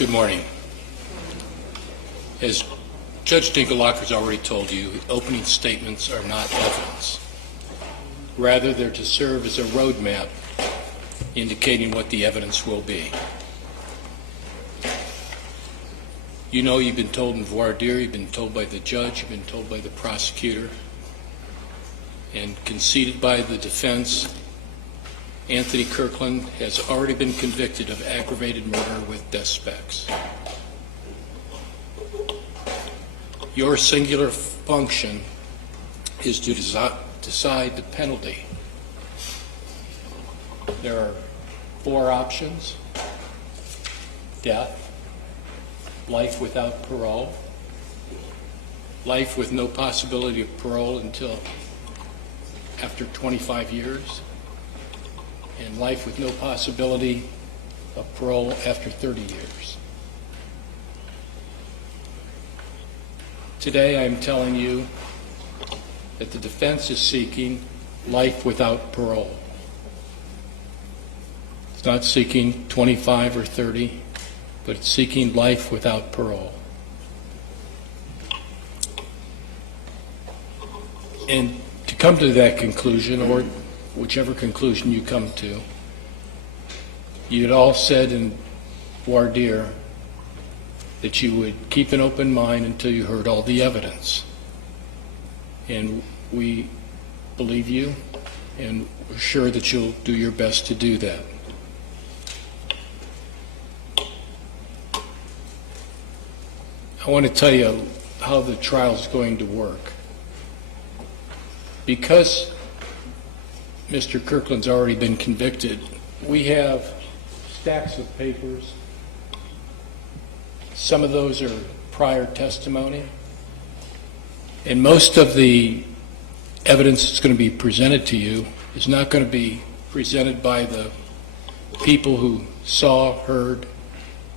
Good morning. As Judge Dinkelhoff has already told you, opening statements are not evidence. Rather, they're to serve as a roadmap indicating what the evidence will be. You know, you've been told in voir dire, you've been told by the judge, you've been told by the prosecutor, and conceded by the defense, Anthony Kirkland has already been convicted of aggravated murder with death specs. Your singular function is to decide the penalty. There are 4 options: death, life without parole, life with no possibility of parole until after 25 years, and life with no possibility of parole after 30 years. Today I'm telling you that the defense is seeking life without parole. It's not seeking 25 or 30, but it's seeking life without parole. And to come to that conclusion, or whichever conclusion you come to, you'd all said in voir dire that you would keep an open mind until you heard all the evidence. And we believe you, and we're sure that you'll do your best to do that. I want to tell you how the trial is going to work. Because Mr. Kirkland's already been convicted, we have stacks of papers. Some of those are prior testimony, and most of the evidence that's going to be presented to you is not going to be presented by the people who saw, heard,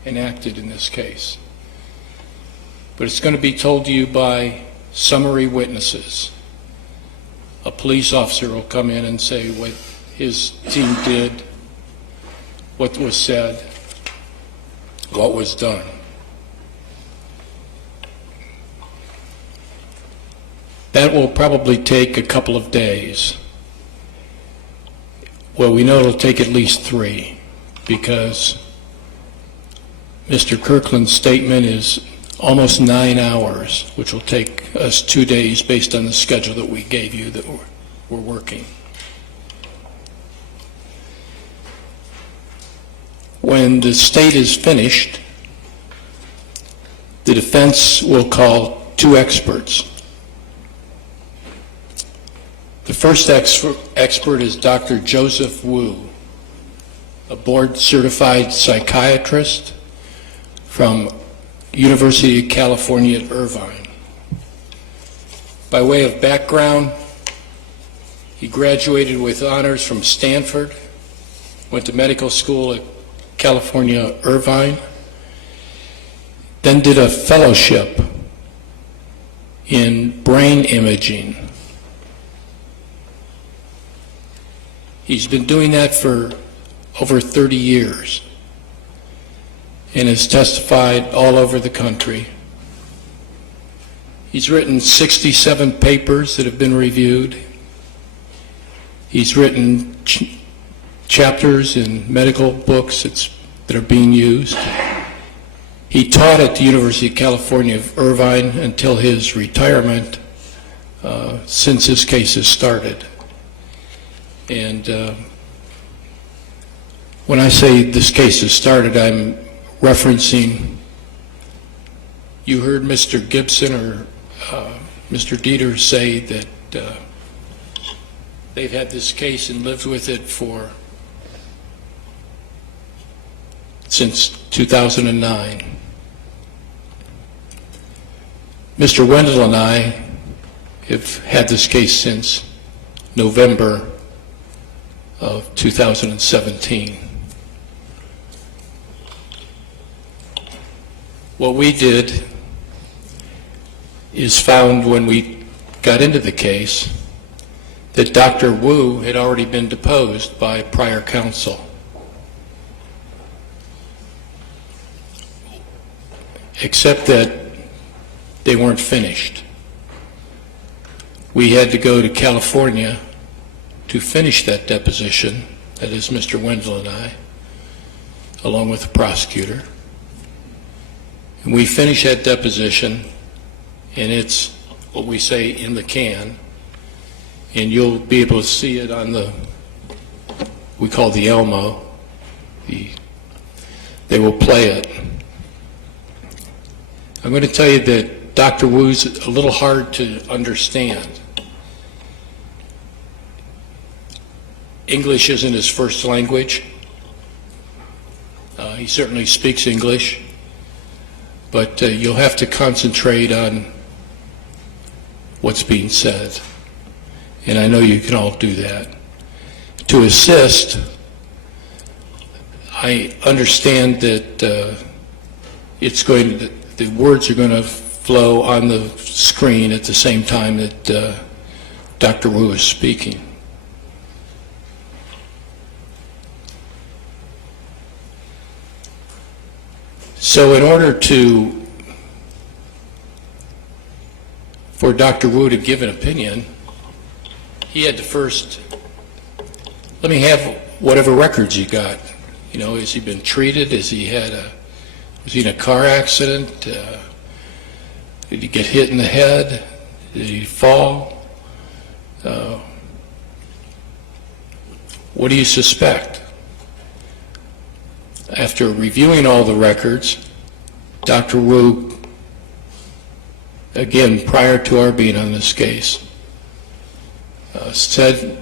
and acted in this case. But it's going to be told to you by summary witnesses. A police officer will come in and say what his team did, what was said, what was done. That will probably take a couple of days. Well, we know it'll take at least 3, because Mr. Kirkland's statement is almost 9 hours, which will take us 2 days based on the schedule that we gave you that we're working. When the state is finished, the defense will call 2 experts. The first expert is Dr. Joseph Wu, a board-certified psychiatrist from University of California at Irvine. By way of background, he graduated with honors from Stanford, went to medical school at California, Irvine, then did a fellowship in brain imaging. He's been doing that for over 30 years and has testified all over the country. He's written 67 papers that have been reviewed. He's written chapters in medical books that are being used. He taught at the University of California of Irvine until his retirement, since his case has started. And when I say this case has started, I'm referencing, you heard Mr. Gibson or Mr. Dieter say that they've had this case and lived with it since 2009. Mr. Wendell and I have had this case since November of 2017. What we did is found when we got into the case that Dr. Wu had already been deposed by prior counsel. except that they weren't finished. We had to go to California to finish that deposition, that is Mr. Wendell and I, along with the prosecutor. And we finished that deposition, and it's what we say in the can, and you'll be able to see it on the, we call the Elmo. They will play it. I'm going to tell you that Dr. Wu's a little hard to understand. English isn't his first language. He certainly speaks English, but you'll have to concentrate on what's being said. And I know you can all do that. To assist, I understand that the words are going to flow on the screen at the same time that Dr. Wu is speaking. So in order for Dr. Wu to give an opinion, he had to first, let me have whatever records you got. You know, has he been treated? Was he in a car accident? Did he get hit in the head? Did he fall? What do you suspect? After reviewing all the records, Dr. Wu, again, prior to our being on this case, said,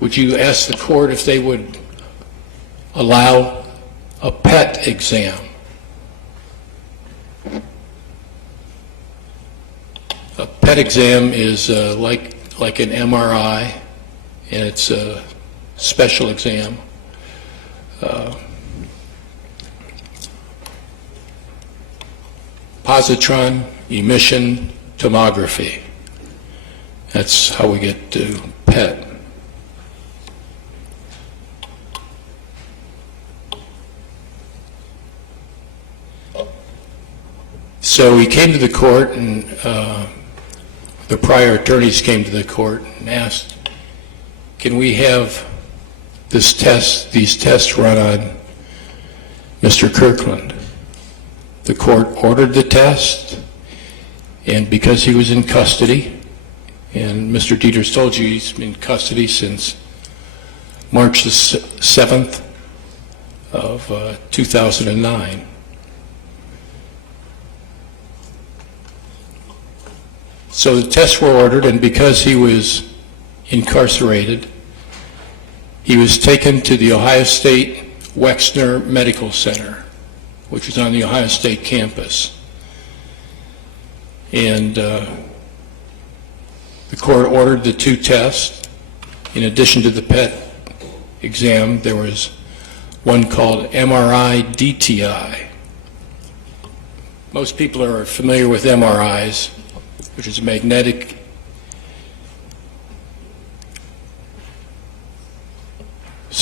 would you ask the court if they would allow a PET exam? A PET exam is like an MRI, and it's a special exam. Positron emission tomography. That's how we get to PET. So we came to the court, and the prior attorneys came to the court and asked, can we have these tests run on Mr. Kirkland? The court ordered the test, and because he was in custody, and Mr. Dieters told you he's been in custody since March the 7th of 2009. So the tests were ordered, and because he was incarcerated, he was taken to the Ohio State Wexner Medical Center, which is on the Ohio State campus. And the court ordered the two tests. In addition to the PET exam, there was one called MRI DTI. Most people are familiar with MRIs, which is magnetic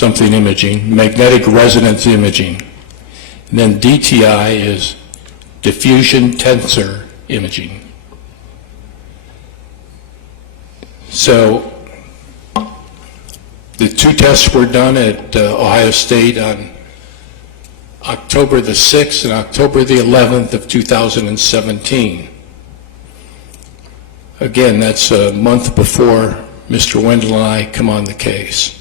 imaging, magnetic resonance imaging. And then DTI is diffusion tensor imaging. So the two tests were done at Ohio State on October the 6th and October the 11th of 2017. Again, that's a month before Mr. Wendell and I come on the case.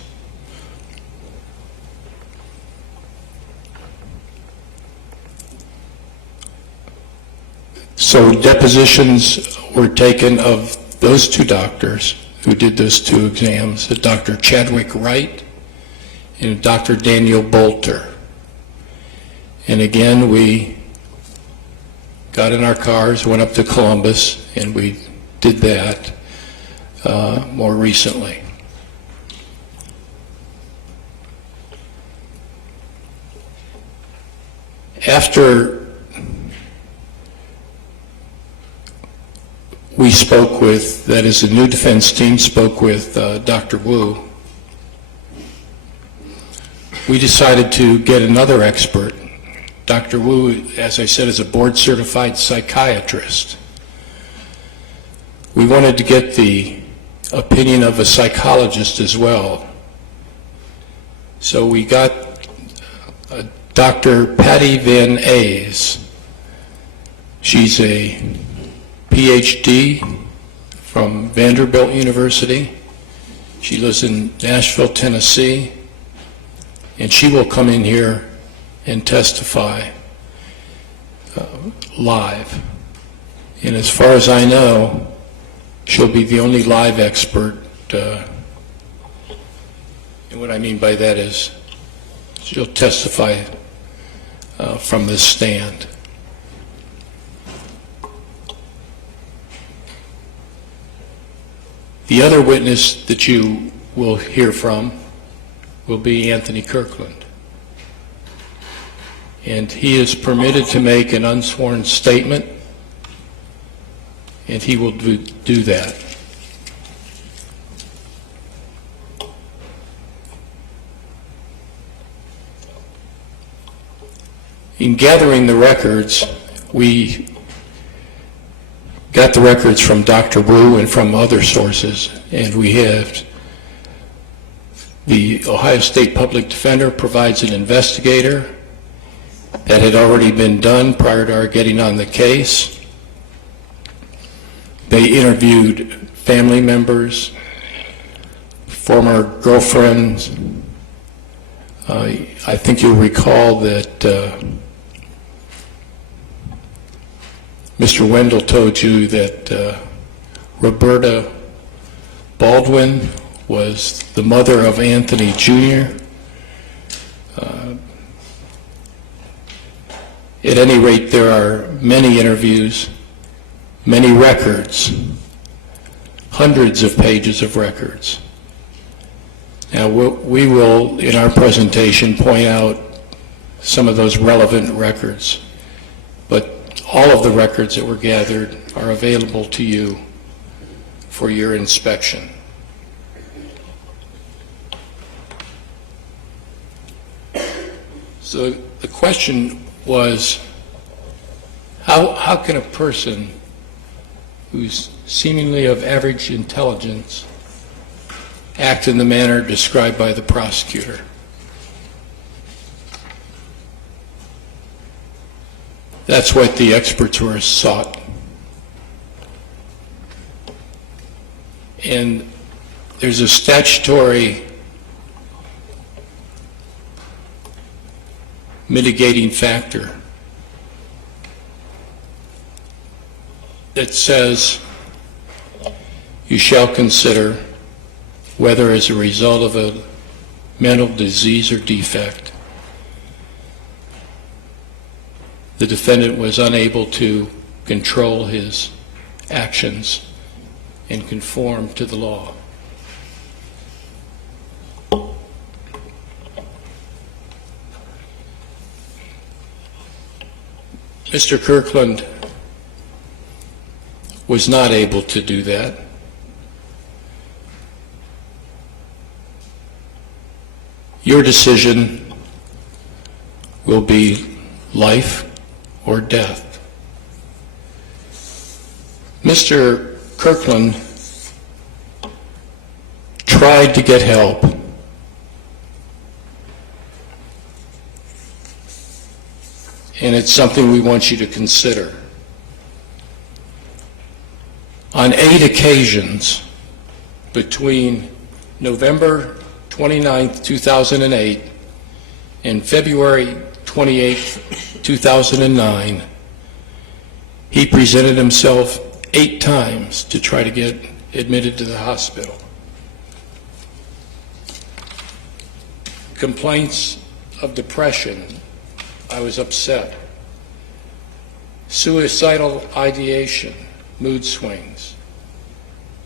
So depositions were taken of those two doctors who did those two exams, Dr. Chadwick Wright and Dr. Daniel Bolter. And again, we got in our cars, went up to Columbus, and we did that more recently. After we spoke with, that is, the new defense team spoke with Dr. Wu, we decided to get another expert Dr. Wu, as I said, is a board-certified psychiatrist. We wanted to get the opinion of a psychologist as well. So we got Dr. Patty Van Aes. She's a PhD from Vanderbilt University. She lives in Nashville, Tennessee, and she will come in here and testify live. And as far as I know, she'll be the only live expert. And what I mean by that is she'll testify from this stand. The other witness that you will hear from will be Anthony Kirkland. And he is permitted to make an unsworn statement, and he will do that. In gathering the records, we got the records from Dr. Wu and from other sources, and we have the Ohio State Public Defender provides an investigator. That had already been done prior to our getting on the case. They interviewed family members, former girlfriends. I think you'll recall that Mr. Wendell told you that Roberta Baldwin was the mother of Anthony Jr. At any rate, there are many interviews, many records, hundreds of pages of records. Now, we will, in our presentation, point out some of those relevant records, but all of the records that were gathered are available to you for your inspection. So the question was, how can a person who's seemingly of average intelligence act in the manner described by the prosecutor? That's what the experts were sought. And there's a statutory mitigating factor that says you shall consider whether as a result of a mental disease or defect the defendant was unable to control his actions and conform to the law. Mr. Kirkland was not able to do that. Your decision will be life or death. Mr. Kirkland tried to get help. And it's something we want you to consider. On 8 occasions between November 29th, 2008 and February 28th, 2009, he presented himself 8 times to try to get admitted to the hospital. Complaints of depression. I was upset. Suicidal ideation, mood swings.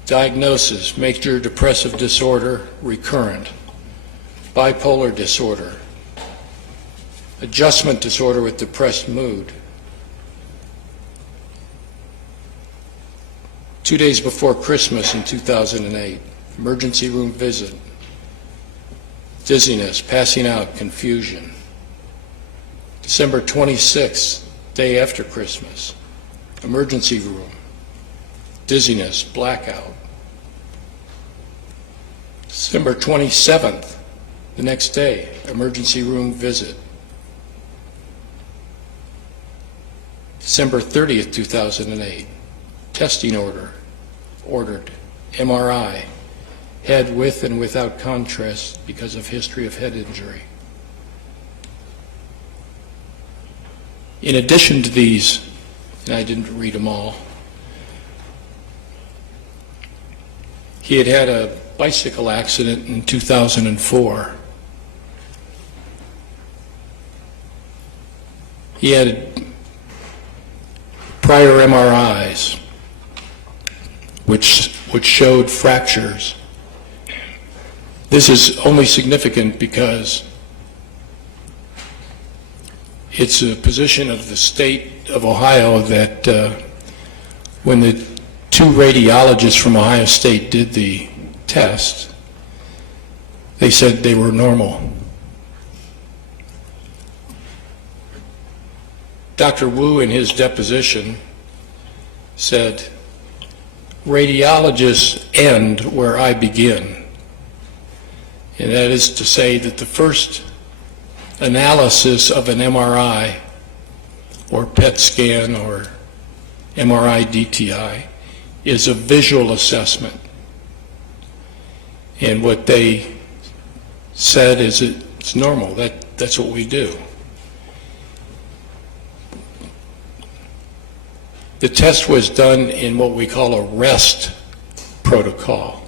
Diagnosis, major depressive disorder, recurrent. Bipolar disorder. Adjustment disorder with depressed mood. 2 days before Christmas in 2008, emergency room visit. Dizziness, passing out, confusion. December 26th, day after Christmas, emergency room, dizziness, blackout. December 27th, the next day, emergency room visit. December 30th, 2008, testing ordered, MRI, head with and without contrast because of history of head injury. In addition to these, and I didn't read them all, he had had a bicycle accident in 2004. He had prior MRIs, which showed fractures. This is only significant because it's a position of the state of Ohio that when the two radiologists from Ohio State did the test, they said they were normal. Dr. Wu, in his deposition, said, "Radiologists end where I begin." And that is to say that the first analysis of an MRI or PET scan or MRI DTI is a visual assessment. And what they said is it's normal. That's what we do. The test was done in what we call a rest protocol.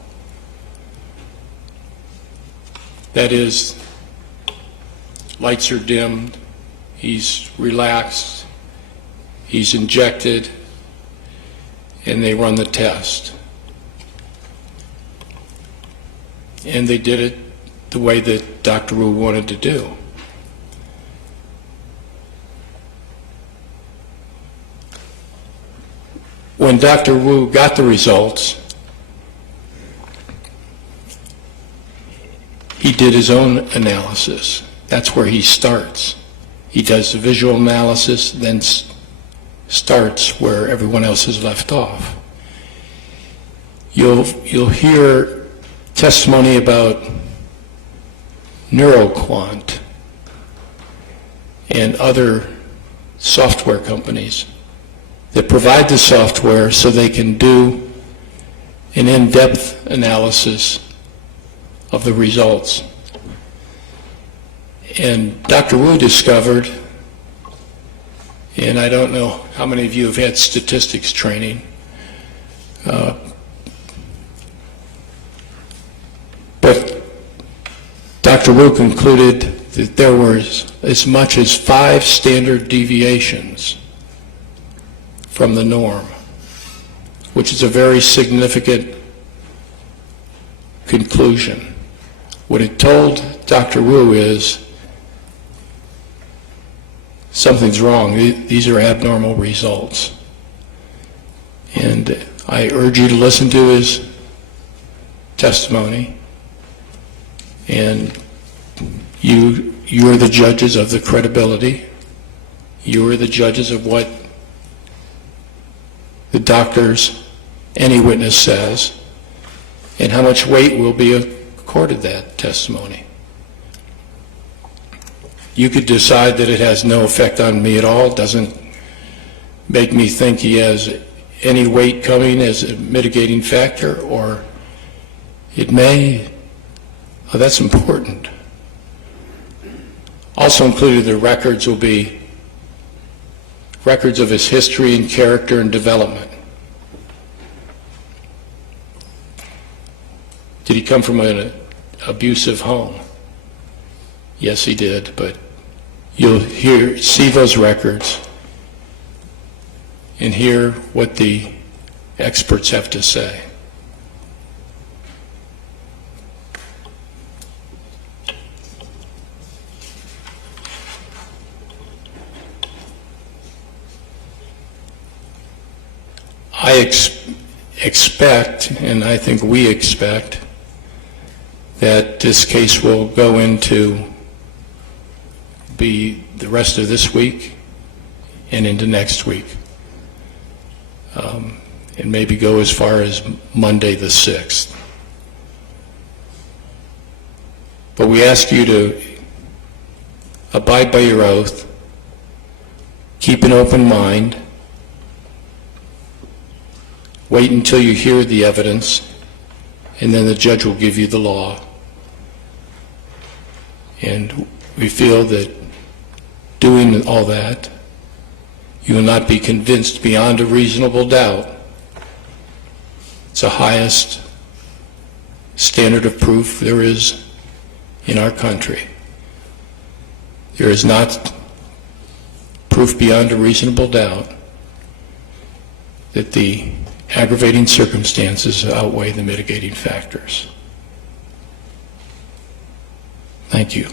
That is, lights are dimmed, he's relaxed, he's injected, and they run the test. And they did it the way that Dr. Wu wanted to do. When Dr. Wu got the results, he did his own analysis. That's where he starts. He does the visual analysis, then starts where everyone else has left off. You'll hear testimony about NeuroQuant and other software companies that provide the software so they can do an in-depth analysis of the results. And Dr. Wu discovered, and I don't know how many of you have had statistics training, but Dr. Wu concluded that there was as much as 5 standard deviations from the norm, which is a very significant conclusion. What it told Dr. Wu is something's wrong. These are abnormal results. And I urge you to listen to his testimony, and you are the judges of the credibility. You are the judges of what the doctors, any witness says, and how much weight will be accorded that testimony. You could decide that it has no effect on me at all. It doesn't make me think he has any weight coming as a mitigating factor, or it may. Oh, that's important. Also included in the records will be records of his history and character and development. Did he come from an abusive home? Yes, he did, but you'll see those records and hear what the experts have to say. I expect, and I think we expect, that this case will go into be the rest of this week and into next week, and maybe go as far as Monday the 6th. But we ask you to abide by your oath, keep an open mind, wait until you hear the evidence, and then the judge will give you the law. And we feel that doing all that, you will not be convinced beyond a reasonable doubt. It's the highest standard of proof there is in our country. There is not proof beyond a reasonable doubt that the aggravating circumstances outweigh the mitigating factors. Thank you.